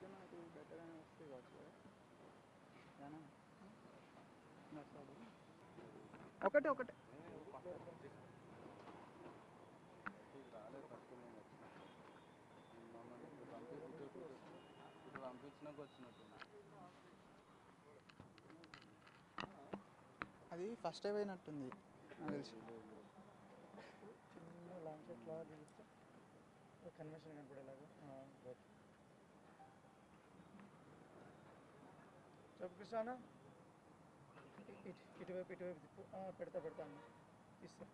పెట్టగానే వస్తుంది కావచ్చు కదా. ఏనా? నడుస్తాడు. ఒకటే ఒకటే. ఇప్పుడు పంపించినాక వచ్చినట్టున్నా అది ఫస్ట్ టైం అయినట్టుంది నాకు తెలిసి. చిన్న లాంచ్ ఎట్లా తీస్తే? కన్వెన్షన్ కనపడేలాగా చెప్పు కృష్ణ ఇటు ఇటువైపు ఇటువైపు పెడతా పెడతా అన్న. తీస్తా